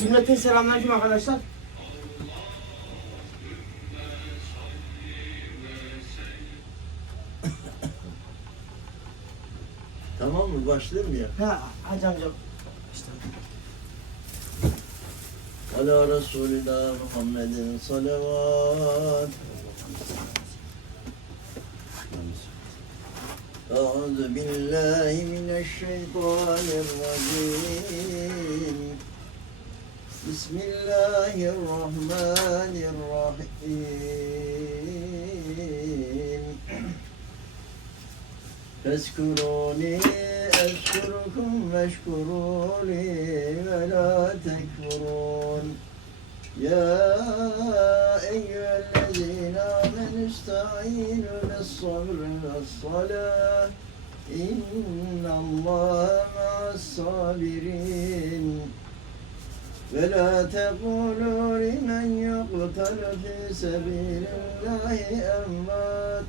Cümleten selamünaleyküm arkadaşlar. Tamam mı? Başlayayım mı ya? Ha hacı amca. İşte. Ala Resulina Muhammedin salavat. أعوذ بالله من الشيطان الرجيم بسم الله الرحمن الرحيم فاذكروني أذكركم واشكروا لي ولا تكفرون يا أيها الذين آمنوا استعينوا بالصبر والصلاة إن الله مع الصابرين ولا تقولوا لمن يقتل في سبيل الله أموات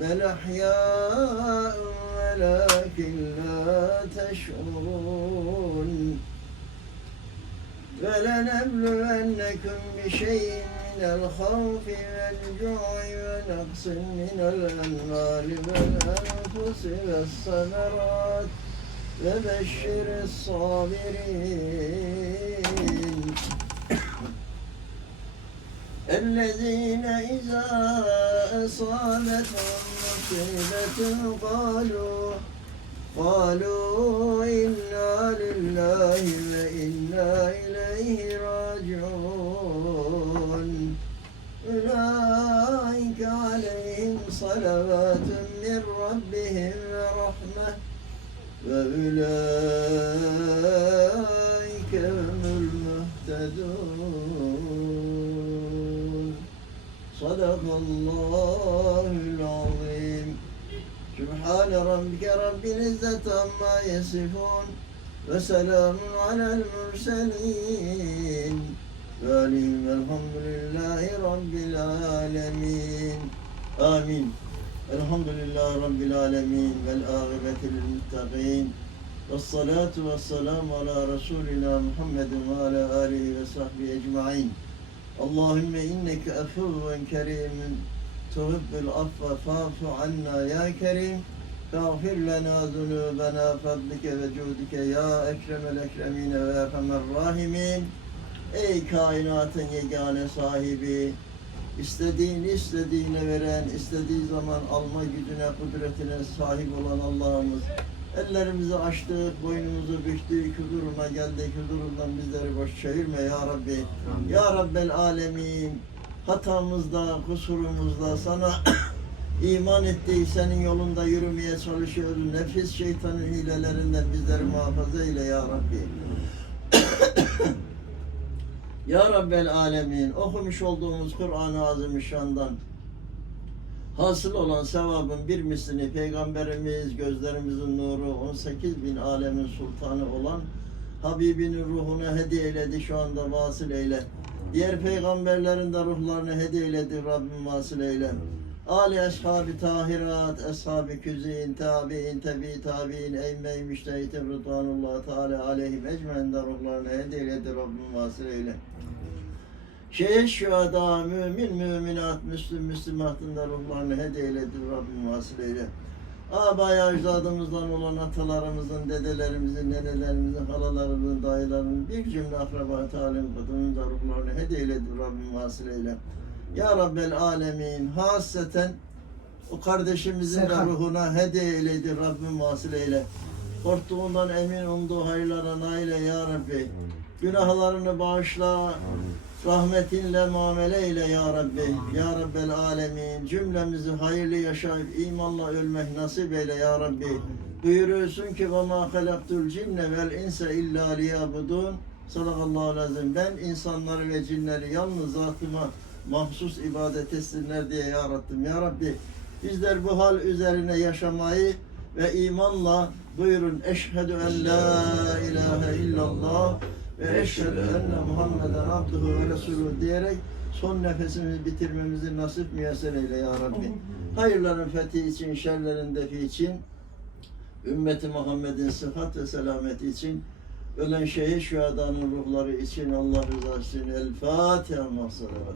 بل أحياء ولكن لا تشعرون فلنبلونكم بشيء من الخوف والجوع ونقص من الأموال والأنفس والثمرات وبشر الصابرين الذين إذا أصابتهم مصيبة قالوا قالوا إنا لله وإنا إليه راجعون. أولئك عليهم صلوات من ربهم ورحمة وأولئك هم المهتدون. صدق الله العظيم سبحان ربك رب العزة عما يصفون وسلام على المرسلين وآلهم الحمد لله رب العالمين آمين الحمد لله رب العالمين والآخرة للمتقين والصلاة والسلام على رسولنا محمد وعلى آله وصحبه أجمعين اللهم إنك أفو كريم تحب العفو فاعف عنا يا كريم فاغفر لنا ذنوبنا فضلك وجودك يا أكرم الأكرمين وأرحم الراحمين Ey kainatın yegane sahibi, istediğini istediğine veren, istediği zaman alma gücüne, kudretine sahip olan Allah'ımız, ellerimizi açtık, boynumuzu büktük, huzuruna geldik, huzurundan bizleri boş çevirme ya Rabbi. Ya Rabbel Alemin, hatamızda, kusurumuzda sana iman ettiği senin yolunda yürümeye çalışıyoruz. Nefis şeytanın hilelerinden bizleri muhafaza eyle ya Rabbi. Ya Rabbel Alemin, okumuş olduğumuz Kur'an-ı Azimüşşan'dan hasıl olan sevabın bir mislini Peygamberimiz, gözlerimizin nuru, 18 bin alemin sultanı olan Habibinin ruhuna hediye eyledi şu anda vasıl eyle. Diğer peygamberlerin de ruhlarını hediye eyledi Rabbim vasıl eyle. Ali ashabi tahirat, ashabi küzin, tabi'in, tebi tabi'in, eymey müştehitin rıdvanullah teala aleyhim ecmen de ruhlarını hediye eyledi Rabbim vasıl eyle. Şehit şuhada, mümin, müminat, müslüm, müslümatın da ruhlarını hediye eyledi Rabbim vasıl eyle. Abay ecdadımızdan olan atalarımızın, dedelerimizin, nenelerimizin, halalarımızın, dayılarımızın bir cümle akraba talim kadının da ruhlarını hediye eyledi Rabbim vasıl eyle. Ya Rabbel Alemin, hasreten o kardeşimizin de ruhuna hediye eyledi Rabbim vasıl eyle. Korktuğundan emin olduğu hayırlara nail ya Rabbi. Günahlarını bağışla, rahmetinle muamele eyle ya Rabbi. Ya Rabbel Alemin. Cümlemizi hayırlı yaşayıp imanla ölmek nasip eyle ya Rabbi. Buyuruyorsun ki ve ma halaktul cinne vel insa illa liyabudun. Sadakallahu lazım. Ben insanları ve cinleri yalnız zatıma mahsus ibadet etsinler diye yarattım. Ya Rabbi bizler bu hal üzerine yaşamayı ve imanla buyurun eşhedü en la ilahe illallah ve eşhedü enne Muhammeden abduhu ve resulü diyerek son nefesimizi bitirmemizi nasip müyesser eyle ya Rabbi. Hayırların fethi için, şerlerin defi için, ümmeti Muhammed'in sıhhat ve selameti için Ölen şehit şühadanın ruhları için Allah rızası için El Fatiha mahsalavat.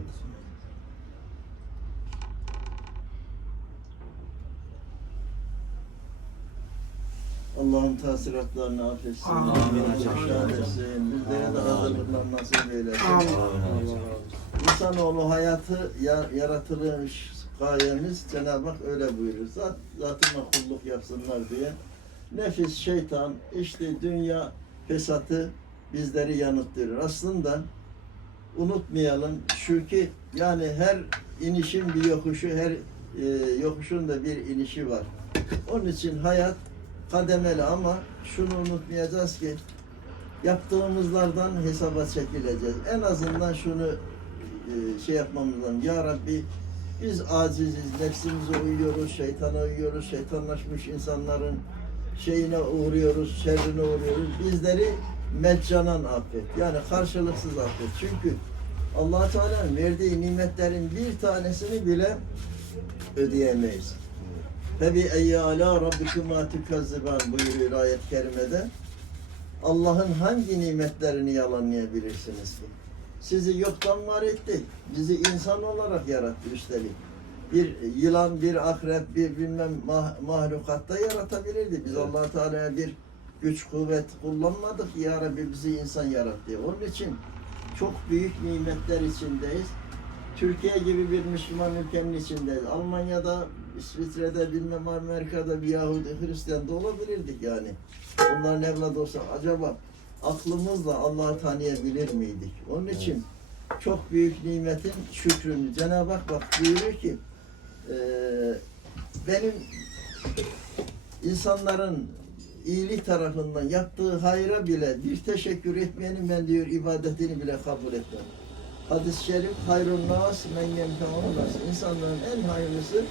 Allah'ın tasiratlarını affetsin. Amin. Etsin. Bizlere de hazırlıklar nasip eylesin. Amin. İnsanoğlu hayatı ya- yaratılmış gayemiz Cenab-ı Hak öyle buyuruyor. Zat, zatına kulluk yapsınlar diye. Nefis, şeytan, işte dünya fesatı bizleri yanıltıyor. Aslında unutmayalım şu ki yani her inişin bir yokuşu, her e, yokuşun da bir inişi var. Onun için hayat kademeli ama şunu unutmayacağız ki yaptığımızlardan hesaba çekileceğiz. En azından şunu e, şey yapmamız lazım. Ya Rabbi biz aciziz, nefsimize uyuyoruz, şeytana uyuyoruz, şeytanlaşmış insanların şeyine uğruyoruz, şerrine uğruyoruz. Bizleri meccanan affet. Yani karşılıksız affet. Çünkü allah Teala'nın verdiği nimetlerin bir tanesini bile ödeyemeyiz. Ve bi eyyi ala rabbikuma tukazziban buyuruyor ayet-i kerimede. Allah'ın hangi nimetlerini yalanlayabilirsiniz ki? Sizi yoktan var etti. Bizi insan olarak yarattı üstelik. Bir yılan, bir akrep, bir bilmem mah- mahlukatta yaratabilirdi. Biz allah Teala'ya bir güç, kuvvet kullanmadık. Ya Rabbi bizi insan yarattı. Onun için çok büyük nimetler içindeyiz. Türkiye gibi bir Müslüman ülkenin içindeyiz. Almanya'da, İsviçre'de, bilmem Amerika'da bir Yahudi, Hristiyan da olabilirdik yani. Onların evladı olsa acaba aklımızla Allah'ı tanıyabilir miydik? Onun için çok büyük nimetin şükrünü Cenab-ı Hak bak buyuruyor ki eee, benim insanların iyilik tarafından yaptığı hayra bile bir teşekkür etmeyenin ben diyor ibadetini bile kabul etmem. Hadis-i şerif hayrun nas men yenfe'un nas. İnsanların en hayırlısı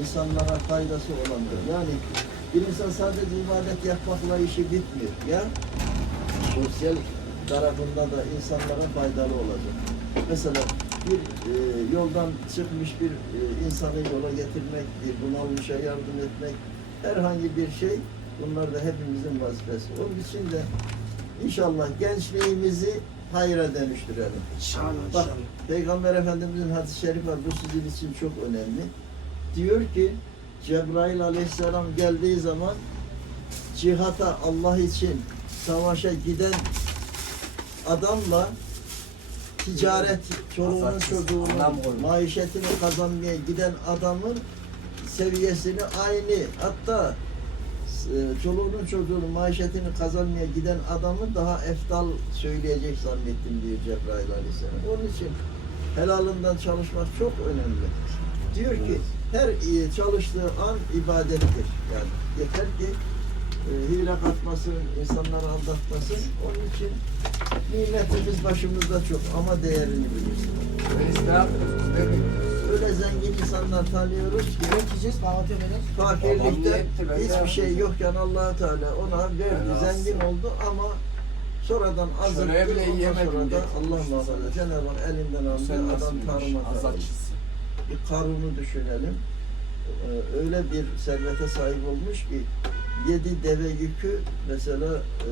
insanlara faydası olandır. Yani bir insan sadece ibadet yapmakla işi bitmiyor. Ya sosyal tarafında da insanlara faydalı olacak. Mesela bir e, yoldan çıkmış bir e, insanı yola getirmek, bir bunalmışa yardım etmek, herhangi bir şey bunlar da hepimizin vazifesi. Onun için de inşallah gençliğimizi hayra dönüştürelim. İnşallah. Bak inşallah. Peygamber Efendimizin hadis-i şerifi var. Bu sizin için çok önemli. Diyor ki Cebrail aleyhisselam geldiği zaman cihata Allah için savaşa giden adamla ticaret, çoluğunun çocuğunun maişetini kazanmaya giden adamın seviyesini aynı hatta e, çoluğunun çocuğunun maişetini kazanmaya giden adamı daha eftal söyleyecek zannettim diyor Cebrail aleyhisselam. Onun için helalından çalışmak çok önemli. Diyor ki her iyi çalıştığı an ibadettir. Yani yeter ki e, hile katmasın, insanları aldatmasın. Onun için nimetimiz başımızda çok ama değerini bilirsin. Öyle zengin insanlar tanıyoruz ki fakirlikte hiçbir şey yokken allah Teala ona verdi, zengin oldu ama sonradan azalttı. Ondan sonra da. Allah muhafaza Cenab-ı Hak elinden aldı, adam tarıma tarım. azatçısın? Bir karunu düşünelim. Ee, öyle bir servete sahip olmuş ki yedi deve yükü mesela e,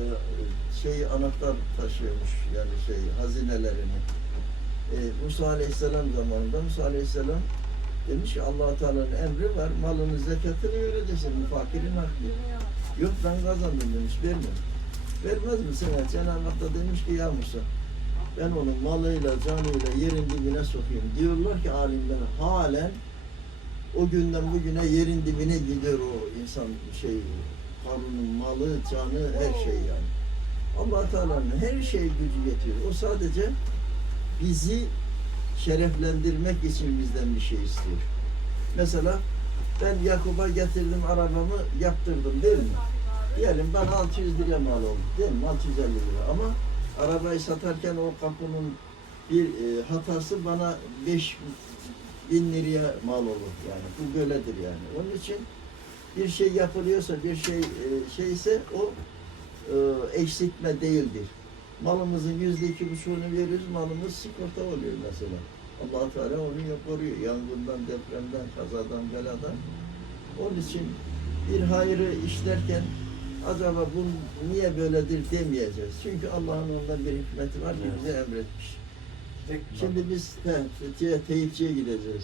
şey anahtar taşıyormuş yani şey hazinelerini. Ee, Musa Aleyhisselam zamanında Musa Aleyhisselam demiş ki allah Teala'nın emri var malını zekatını vereceksin fakirin hakkı. Yok ben kazandım demiş vermem. Vermez misin? Evet, Cenab-ı Hak da demiş ki ya Musa ben onun malıyla canıyla yerin dibine sokayım. Diyorlar ki alimler halen o günden bugüne yerin dibine gidiyor o insan şey karnının malı, canı, her şey yani. allah Teala'nın her şeye gücü yetiyor. O sadece bizi şereflendirmek için bizden bir şey istiyor. Mesela ben Yakup'a getirdim arabamı yaptırdım değil mi? Diyelim bana 600 lira mal oldu değil mi? 650 lira ama arabayı satarken o kapının bir e, hatası bana 5 bin liraya mal olur yani. Bu böyledir yani. Onun için bir şey yapılıyorsa, bir şey e, şeyse o e, eksiltme değildir. Malımızın yüzde iki buçuğunu veriyoruz, malımız sigorta oluyor mesela. allah Teala onu koruyor. Yangından, depremden, kazadan, beladan. Onun için bir hayrı işlerken acaba bu niye böyledir demeyeceğiz. Çünkü Allah'ın ondan bir hikmeti var ki bize emretmiş. Şimdi biz te, teyipçiye gideceğiz.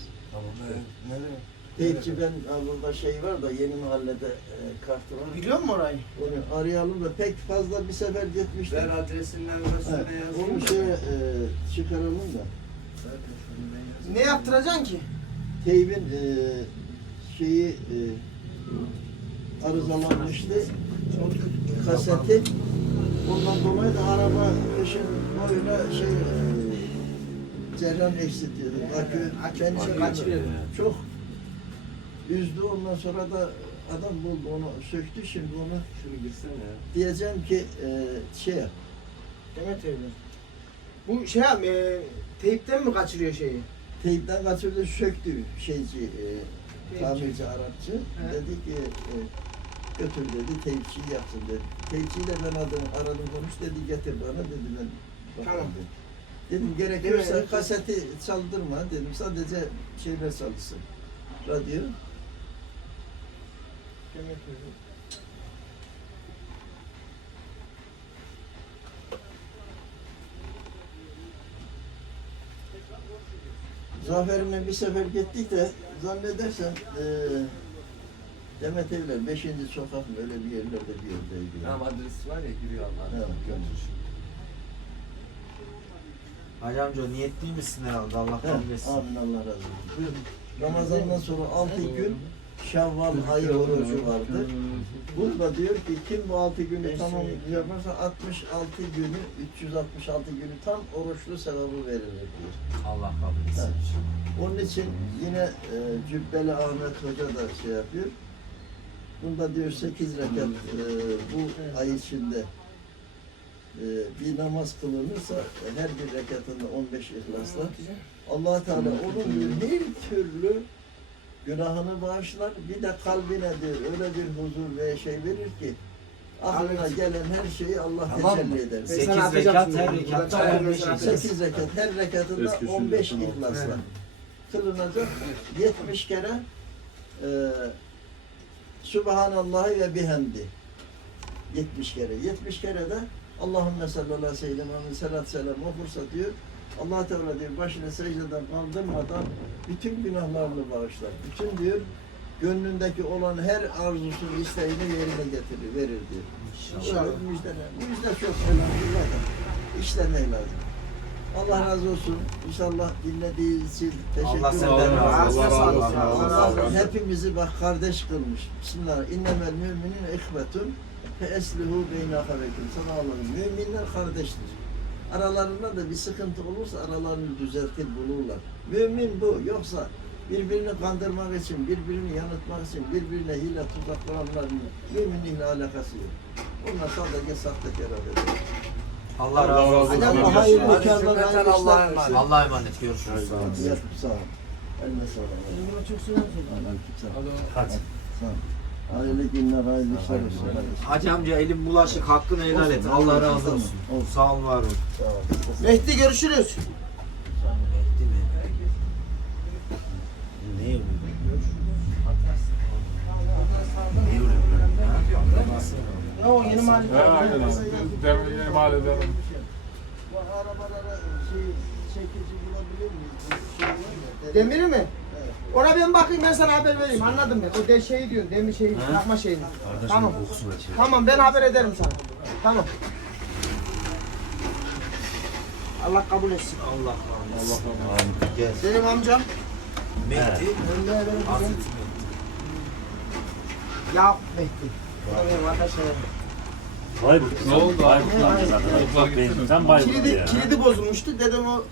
Nereye? Teyipçi ben ha, burada şey var da yeni mahallede e, kartı var. Biliyor musun orayı? Onu arayalım da pek fazla bir sefer gitmiştim. Ver adresinden Evet, versene yazayım. onu şeye e, çıkaralım da. Ne yaptıracaksın ki? Teybin e, şeyi e, arızalanmıştı. Kaseti. Ondan dolayı da araba kışın böyle şey ceryan eksiltiyordu. Akü, akü şey kaçırıyordu. Çok üzdü. Ondan sonra da adam buldu onu söktü şimdi onu Şunu girsene ya. diyeceğim ki e, şey yap. Demet evli. Bu şey abi, e, teypten mi kaçırıyor şeyi? Teypten kaçırdı söktü şeyci e, tamirci Arapçı. He. Dedi ki e, götür dedi teypçiyi yapsın dedi. Teypçiyi de ben aradım, aradım konuş dedi getir bana dedi ben bakarım Tamam. dedi. Dedim gerekiyorsa Değil mi? kaseti çaldırma dedim sadece şeyler çalışsın. Radyo. Zafer'imle bir sefer gittik de zannedersem e, Demet Evler 5. sokak mı öyle bir yerlerde bir yerdeydi. Tamam adresi var ya giriyor Allah. Evet, Götür şimdi. Hacı amca niyetli misin herhalde Allah Evet, kabul etsin. Amin Allah razı olsun. Buyurun. Ramazan'dan sonra 6 gün Şevval ayı orucu vardır. Burada diyor ki kim bu 6 günü tamam yaparsa 66 günü 366 günü tam oruçlu sevabı verilir diyor. Allah kabul etsin. Onun için yine e, Cübbeli Ahmet Hoca da şey yapıyor. Bunda diyor 8 rekat e, bu ay içinde e, bir namaz kılınırsa e, her bir rekatında 15 ihlasla allah Teala onun her türlü günahını bağışlar. Bir de kalbine diyor öyle bir huzur ve şey verir ki aklına gelen her şeyi Allah Tamam mı? tecelli eder. Sekiz rekat, şimdi. her Buradan rekatta çıkarım, 15 ben sana ihlas. atacağım. 8 rekat her rekatında 15 sünnet ihlasla Evet. kılınacak 70 kere e, Subhanallah ve bihamdi 70 kere 70 kere de Allahümme sallallahu aleyhi ve sellem selat selam okursa diyor Allah Teala diyor başını secdeden kaldırmadan bütün günahlarını bağışlar. Bütün diyor gönlündeki olan her arzusunu, isteğini yerine getirir, verir diyor. İnşallah. Müjde, müjde çok önemli. İşlemek lazım. Allah razı olsun. İnşallah dinlediğiniz için teşekkür Allah senden razı olsun. Allah razı olsun. Hepimizi bak kardeş kılmış. Bismillah. İnnemel müminin ihvetun fe eslihu beyne ahavekum. Sana Allah'ın müminler kardeştir. Aralarında da bir sıkıntı olursa aralarını düzeltir bulurlar. Mümin bu. Yoksa birbirini kandırmak için, birbirini yanıltmak için, birbirine hile tuzaklayanların müminlikle alakası yok. Onlar sadece sahtekar eder. Allah razı olsun. Hocam, Görüşürüz. hayırlı karlar, hayırlı Allah'a işler. emanet. Allah'a emanet görüşürüz. Hadi yat, sağ ol. Eline söyle. Aleykümselam. Hadi. Sağ ol. Hayırlı günler, hayırlı işler olsun. Hacı amca elim bulaşık hakkını helal et. Allah razı olsun. olsun. Olsun. Sağ ol var ol. Sağ ol. Mehdi görüşürüz. Mehdi mi? Ne oluyor? Ne oluyor? Ne o yeni mahalle? Ha, aynen. Demin yeni mahalleden Bu arabalara şey, çekici bulabilir miyiz? Demiri mi? Ona ben bakayım ben sana haber vereyim anladım ben. O de şey diyorsun demir şeyi takma şeyini. Tamam. Tamam ben haber ederim sana. Tamam. Allah kabul etsin. Allah etsin. Gel. Benim amcam Mehdi. Evet. Mehdi. ya Mehdi. Bayburt. Ne oldu abi? Bayburt. Sen Bayburt Kilidi, ya. kilidi bozulmuştu. Dedim o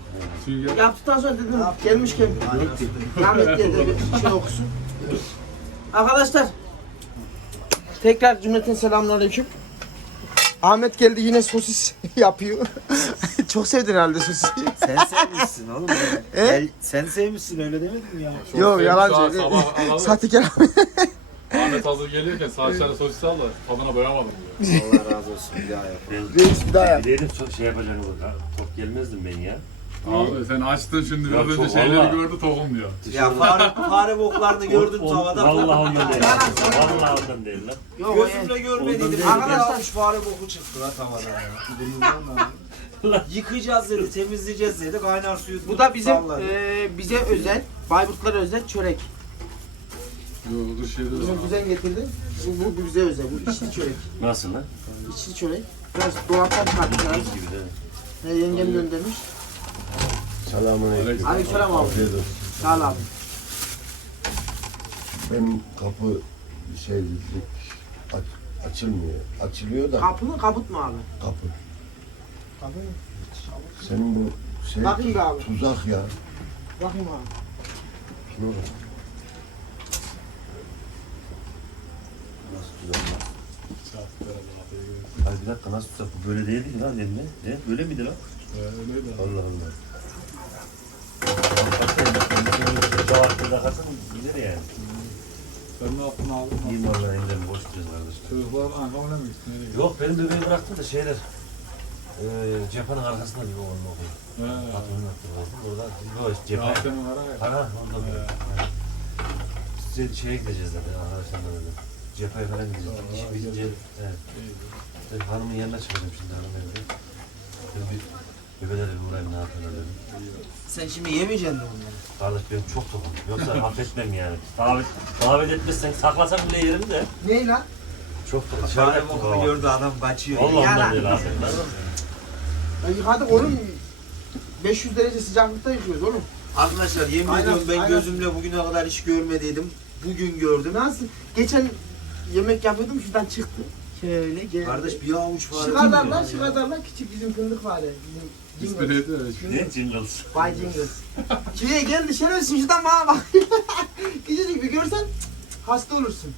yaptıktan sonra dedim gelmişken rahmetliye de bir şey okusun. Arkadaşlar tekrar cümleten selamünaleyküm. Ahmet geldi yine sosis yapıyor. Çok sevdin herhalde sosisi. Sen sevmişsin oğlum. E? Sen sevmişsin öyle demedin mi ya? Çok Yok yalancı. Sabah alalım. Sahtekar. Ahmet hazır gelirken saçları sosis al da tadına doyamadım diyor. Allah razı olsun bir daha yap. Reis bir daha yap. bileydim çok şey yapacağını burada. Top gelmezdim ben ya. Abi sen açtın şimdi biraz önce çok şeyleri vallahi. gördü tohum diyor. Ya fare, fare boklarını gördüm O- o- tavada. Vallahi ondan değil. Vallahi ondan değil lan. Gözümle görmediydim. Değil. almış fare boku çıktı la tavadan ya. Yıkayacağız dedi, temizleyeceğiz dedi. Kaynar suyu Bu da bizim e, bize özel, Bayburtlara özel çörek. Yo dur şeyde de Bizim kuzen getirdi. Bu, bu, bu bize özel. Bu içli çörek. Nasıl lan? İçli çörek. Biraz dolaptan çıkarttık lazım. Gibi de. He, yengem göndermiş. Selamünaleyküm. Aleykümselam abi. Afiyet olsun. Sağ ol abi. Benim kapı şey aç, açılmıyor. Açılıyor da Kapı mı kabut mu abi? kapı. Kapı mı? Senin bu şey Bakayım be abi. tuzak ya. Bakayım abi. Ne olur? Nasıl tutar lan? Hayır bir dakika nasıl tutar? Bu böyle değildi ki lan eline. Ne? Böyle miydi lan? Öyleydi abi. Allah Allah. Cevap takarsan gider yani. Sen ne yaptın abi? İyiyim vallahi ellerim boş duruyoruz kardeşim. Çocuklar Ankara'ya mı gittin? Nereye gittin? Yok benim bebeği bıraktım da şeyler. Eee cephenin arkasında bir oğlum okuyor. He. Patronun oldu. Orada yok Ya cephe. senin ara ya. Para orada bir. Size şeye gideceğiz zaten arkadaşlarla böyle. Cepheye falan gideceğiz. İşi bitince evet. Ben hanımın yanına çıkacağım şimdi hanım evde. Ben bir bebelerle bir uğrayayım ne yapıyorlar dedim. Sen şimdi yemeyeceksin mi onları? Kardeş benim çok tokum. Yoksa affetmem yani. Davet, davet etmezsen saklasam bile yerim de. Ne lan? Çok tokum. Fare bokunu gördü adam kaçıyor. Vallahi Ya ondan lan. değil affetmem. Ya yıkadık oğlum. 500 derece sıcaklıkta yıkıyoruz oğlum. Arkadaşlar yemin Aynen, ediyorum ben aynen. gözümle bugüne kadar hiç görmediydim. Bugün gördüm. Nasıl? Geçen yemek yapıyordum şuradan çıktı. Şöyle geldi. Kardeş bir avuç fare. Şu kadarlar, şu kadarlar küçük bizim fındık. Bizim İsmi Jingles. neydi? Ne jingles? Bay Jingles. Şuraya geldi şerefsiz şuradan bana bak. Küçücük bir görsen cık, hasta olursun.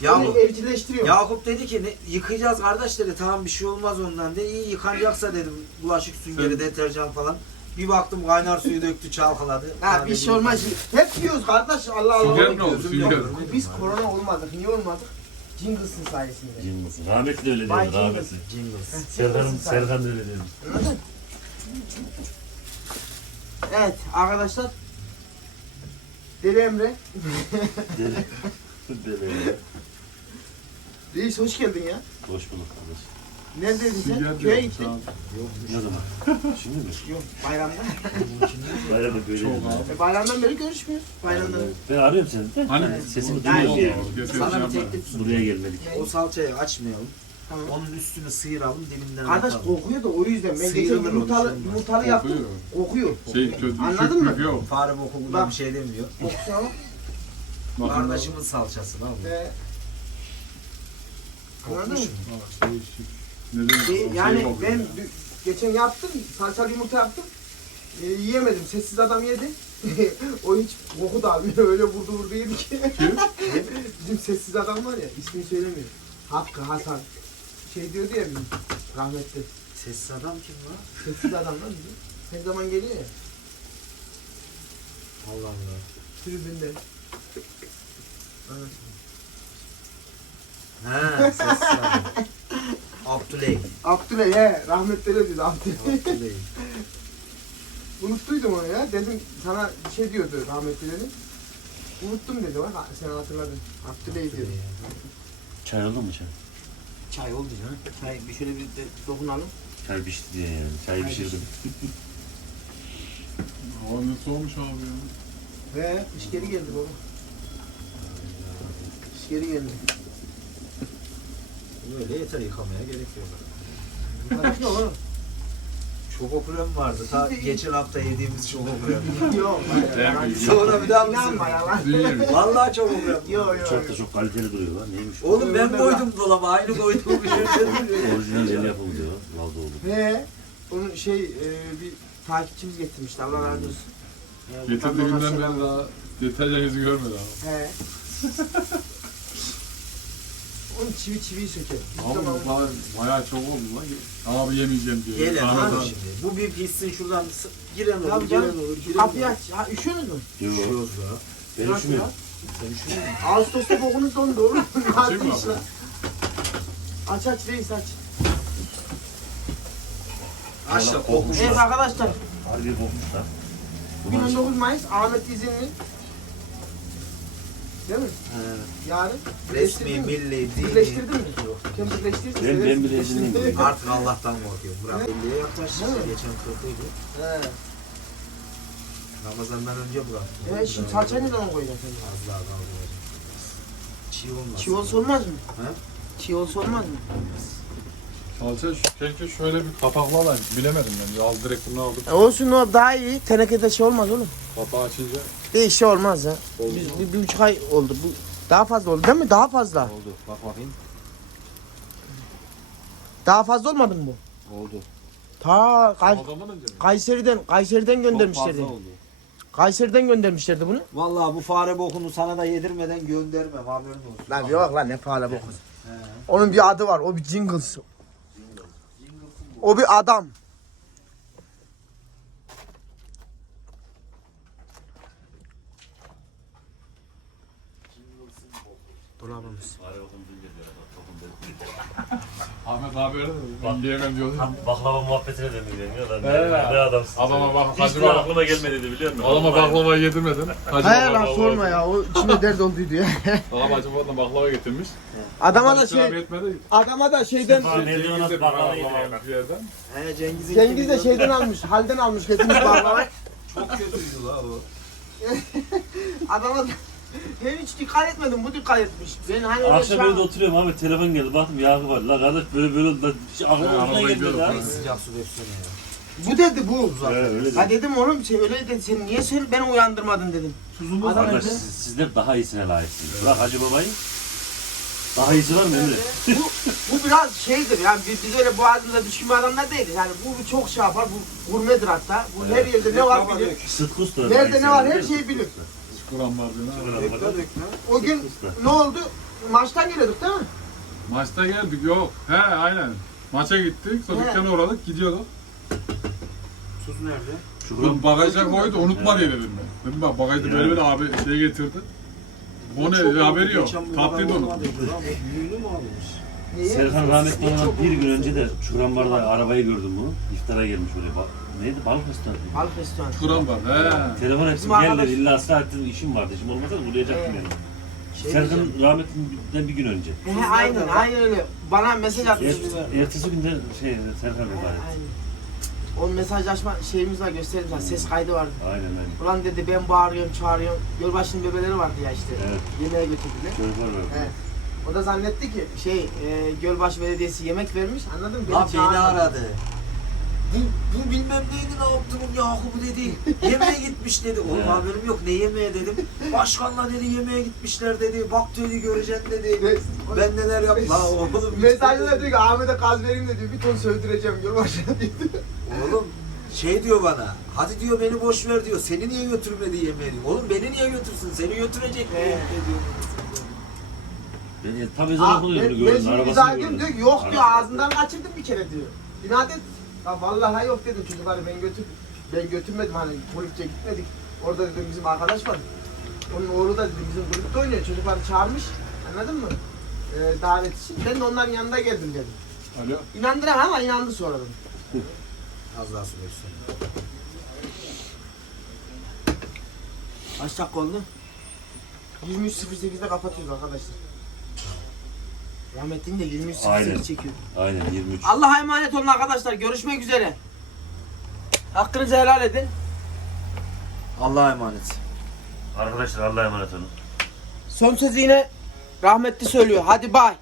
Ya, Beni evcilleştiriyor. Yakup dedi ki ne, yıkayacağız kardeş dedi. Tamam bir şey olmaz ondan de. İyi yıkanacaksa dedim. Bulaşık süngeri, deterjan falan. Bir baktım kaynar suyu döktü çalkaladı. Ha bir şey olmaz. Hep yiyoruz kardeş. Allah Allah. Sünger ne oldu? gözüm Sünger. Biz korona olmadık. Niye olmadık? Jingles'ın sayesinde. Jingles. Rahmetli öyle Bay diyordu rahmetli. Jingles. Serkan, Serkan da öyle. Anladın? Evet arkadaşlar. Deli Emre. Deli. Deli. Reis hoş geldin ya. Hoş bulduk kardeş. Neredeydin sen? Köye gittin. Ol. Ne zaman? Şimdi mi? Yok bayramda. Bayramda böyle. Çok abi. E, bayramdan beri görüşmüyoruz. Bayramdan. Ben arıyorum seni de. Hani? Sesimi duyuyorum yani. Sana bir şey teklif Buraya gelmedik. O salçayı açmayalım. Tamam. Onun üstünü sıyıralım dibinden Kardeş atalım. kokuyor da o yüzden. Ben geçen yumurtalı, şey yumurtalı yaptım. Kokuyor. Şey kötü. Anladın mı? Yok. Fare Bak. bir şey demiyor. Kokusuna bak. Kardeşimin salçası lan bu. Ee, Anladın mı? Bak, değişik. Ne demek? Şey, yani ben dü- geçen yaptım, salçalı yumurta yaptım. E, yiyemedim, sessiz adam yedi. o hiç koku da almıyor, öyle vurdu vurdu yedi ki. bizim sessiz adam var ya, ismini söylemiyor. Hakkı, Hasan. Şey diyordu ya bizim, rahmetli. Sessiz adam kim lan? Sessiz adam lan bizim. Her zaman geliyor ya, Allah Allah. tribünde. He sessiz adam. Abdüley. Abdüley he, rahmetli diyordu Abdüley. Abdüley. Unuttuydum onu ya, dedim sana bir şey diyordu rahmetli dedim. Unuttum dedi bak sen hatırladın. Abdüley diyordu. Çay oldu mu çay? Çay oldu canım. Çay bir şöyle bir de dokunalım. Çay pişti diye yani. Çay pişirdim. Hava ne soğumuş abi ya. Ve kış geri geldi baba. Kış geri geldi. Böyle yeter yıkamaya gerek yok. Oğlum. Şokokrem vardı. Ta geçen hafta yediğimiz şokokrem. Yok. Ben Sonra bir daha mı İnanma ya lan. Dün yemiş. Vallahi şokokrem. Yok yok. Çok da çok kaliteli duruyor lan. Neymiş? o? Oğlum ben koydum dolaba. Aynı koyduğum bir şey. Orijinal el yapımı diyor. Valda oldu. He. Onun şey e, bir takipçimiz getirmişti. Allah razı olsun. Ona Getirdiğinden selam. beri daha deterjan yüzü görmedi abi. He. Onun çivi çiviyi söker. Abi zaman- bu bayağı, bayağı çok oldu lan. Abi yemeyeceğim diyor. Gelin abi şimdi. Bu bir pissin şuradan s- giren olur, Tabii giren canım. olur, giren Kapıyı olur. aç. Ha, üşüyorsunuz mu? Yok. Üşüyoruz ya. Ben Nasıl üşümüyorum. Sen üşüyor musun? Ağustos'ta bokunuz dondu oğlum. Açayım mı Aç abi? lan. Aç aç reis aç. Aşağı kokmuş. Evet arkadaşlar Harbi kokmuşlar. Bugün 19 Mayıs Ahmet izinli. Değil mi? Yarın. Resmi, Birleştirdin mi? milli, dini. Birleştirdin mi? Sen birleştirdin. Ben- ben izinliyim. Artık Allah'tan korkuyorum. Bırak 50'ye yaklaştı. Değil mi? Geçen 40'ydı. He. Ramazan'dan önce bıraktım. E şimdi salçayı ne zaman koyacaksın? Az daha kaldıracağım. Çiğ olmaz. Çiğ olsa olmaz mı? He? Çiğ olsa olmaz mı? Salça keşke şöyle bir kapaklı alayım. Bilemedim ben. Al direkt bunu aldım. E olsun o daha iyi. Tenekede şey olmaz oğlum. Kapağı açınca Bir şey olmaz ya. Biz bir, bir buçuk ay oldu. Bu daha fazla oldu değil mi? Daha fazla. Oldu. Bak bakayım. Daha fazla olmadı mı bu? Oldu. Ta Kay- önce mi? Kayseri'den Kayseri'den göndermişlerdi. Çok fazla oldu. Kayseri'den göndermişlerdi bunu. Vallahi bu fare bokunu sana da yedirmeden göndermem haberin olsun. Lan yok lan ne bu kız. Onun bir adı var. O bir Jingles. O bir adam. Dolabımız. Ahmet abi öyle mi? Ben diyemem diyordu. Baklava muhabbetine döndü ya lan. He. Ne adamsın. Adama bak Hiç de bak. aklıma gelmedi biliyor musun? Adama baklava yedirmedin. Hacı Hayır lan sorma ya. O içinde dert olduydu ya. Adam hacı babadan baklava getirmiş. Adama da Hacı abi şey yetmedi. adama da şeyden Var, nerede Cengiz'e nasıl bir baklava baklava bir yerden. He Cengiz'in Cengiz de şeyden almış. Halden almış getirmiş baklavayı. Çok kötüydü la o. Adama da ben hiç dikkat etmedim. Bu dikkat etmiş. Ben hani öyle Akşam şey- evde oturuyorum abi telefon geldi baktım yağı var. La kardeş böyle böyle oldu. Hiç ucuna arabaya gelmedi gidiyorum. ha. Sıcak su döksene ya. Bu dedi bu. He öyle Ha dedi. dedim oğlum sen öyle dedi. Sen niye sen beni uyandırmadın dedim. Tuzumu Adam Kardeş siz, sizler daha iyisine layıksınız. Bırak Hacı Baba'yı. Daha iyisi var mı Emre? bu, bu biraz şeydir yani biz, biz öyle boğazımıza düşkün bir adamlar değiliz. Yani bu çok şey yapar. Bu gurmedir hatta. Bu her yerde ne var bilir. Sıtkı Usta. Nerede ne var her şeyi bilir. Kur'an var diyor. ne? Dökme dökme. O gün ne oldu? Maçtan geliyorduk değil mi? Maçta geldik yok. He aynen. Maça gittik. Sonra He. dükkana uğradık. Gidiyorduk. Tuz nerede? Ulan bagaja koydu unutma diye dedim ben. Dedim bak bagajda böyle böyle abi şey getirdi. O ne haberi yok. Tatlıydı onu. Büyüğünü mü almış? Serkan rahmetli olan bir gün önce de Çukurambar'da arabayı gördüm bunu. İftara gelmiş oraya. Bak, neydi? Balık restoranı. Halk restoranı. Kur'an var. He. Telefon Bizim hepsi arkadaş- geldi. İlla Saadettin işim vardı. Şimdi olmasa da bulayacaktım Evet. yani. Şey Serkan diyeceğim. rahmetlinden bir gün önce. He, aynen aynen öyle. Bana mesaj atmış. Er, ertesi günde şey Serkan vefat etti. Aynen. O mesajlaşma şeyimiz var göstereyim sana. Ses kaydı vardı. Aynen aynen. Ulan dedi ben bağırıyorum çağırıyorum. Yolbaşının bebeleri vardı ya işte. Evet. Yemeğe götürdüler. Çocuklar var. Evet. O da zannetti ki şey e, Gölbaşı Belediyesi yemek vermiş anladın mı? Beni çağırmadı. aradı. Bu, bu bilmem neydi ne yaptı bu Yakup'u dedi. Yemeğe gitmiş dedi. Oğlum haberim yok ne yemeğe dedim. Başkanla dedi yemeğe gitmişler dedi. Bak dedi göreceksin dedi. Ben neler yaptım. La oğlum. Mesajda da diyor ki Ahmet'e gaz vereyim de diyor bir ton sövdüreceğim Gölbaşı'na diyor. Oğlum şey diyor bana. Hadi diyor beni boş ver diyor. Seni niye götürmedi yemeğe diyor. Oğlum beni niye götürsün? Seni götürecek diyor. Diyor. Tam ezan Aa, okunuyor bunu gördüm. Arabasını gördüm. diyor yok diyor ağzından kaçırdım bir kere diyor. İnat et. Ya vallahi yok dedim çocukları ben götür ben götürmedim hani kulüpçe gitmedik. Orada dedim bizim arkadaş var. Onun oğlu da dedim bizim kulüpte oynuyor. Çocukları çağırmış. Anladın mı? Ee, davet için. Ben de onların yanında geldim dedim. Alo. İnandıramam ama inandı sonradan. Az daha su versin. Kaç dakika oldu? 23.08'de kapatıyoruz arkadaşlar. Rahmetli'nin de 23.08 Aynen. çekiyor. Aynen 23. Allah'a emanet olun arkadaşlar. Görüşmek üzere. Hakkınızı helal edin. Allah'a emanet. Arkadaşlar Allah'a emanet olun. Son sözü yine rahmetli söylüyor. Hadi bay.